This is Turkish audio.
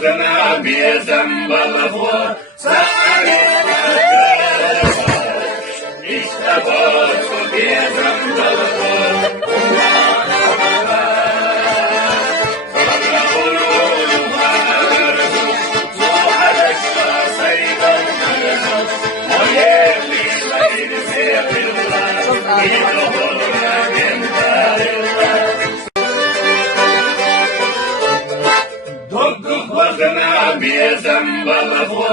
Bakına bir zembalı bu, sani İşte bu bir zembalı bu. Dokuz bakına bir zembalı bu.